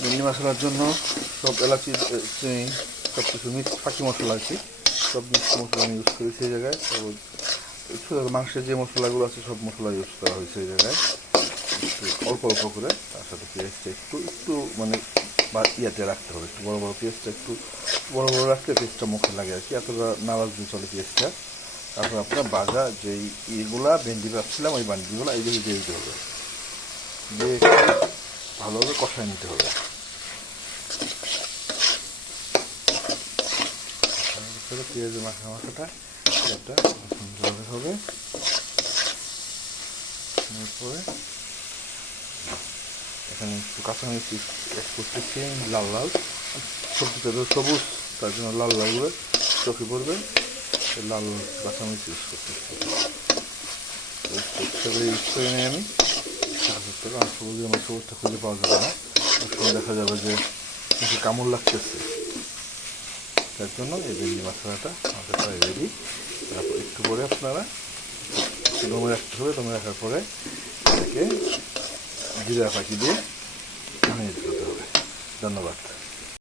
ভেন্ডি মশলার জন্য সব এলাচি চিনি সব কিছু মিক্স ফাঁকি মশলা আছে, সব মিক্স মশলা আমি ইউজ করি সেই জায়গায়। মাংসের যে মশলাগুলো আছে সব মশলা ইউজ করা হয়েছে এই জায়গায়, একটু অল্প অল্প করে। তার সাথে পেঁয়াজটা একটু একটু মানে বা ইয়াতে রাখতে হবে, একটু বড়ো বড়ো পেঁয়াজটা একটু বড়ো বড়ো রাখলে পেঁয়াজটা মুখে লাগে আর কি, এতটা না বাজলে চলে পেঁয়াজটা। তারপর আপনার ভাজা যেই ইয়েগুলা ভেন্ডি রাখছিলাম ওই ভেন্ডিগুলো এই দিকে দিয়ে দিতে হবে, দিয়ে ভালোভাবে কষায় নিতে হবে। পেঁয়াজের মাখাটা এটা সুন্দরভাবে হবে। এরপরে এখানে একটু কাঁচামরিচ অ্যাড করতেছি লাল লাল, সবজিটা তো সবুজ তার জন্য লাল লাল করে চোখে পড়বে, লাল কাঁচামরিচ ইউজ করতেছি। ইউজ করে নিই আমি আমার সবুজটা খুঁজে পাওয়া যাবে না, ওর সময় দেখা যাবে যে মুখে কামড় লাগতেছে। তার জন্য এই ভেন্ডি মশলাটা আমাদের প্রায় রেডি। তারপর একটু পরে আপনারা দমে রাখতে হবে, দমে রাখার পরে এটাকে জিরা ফাঁকি দিয়ে নামিয়ে দিতে হবে। ধন্যবাদ।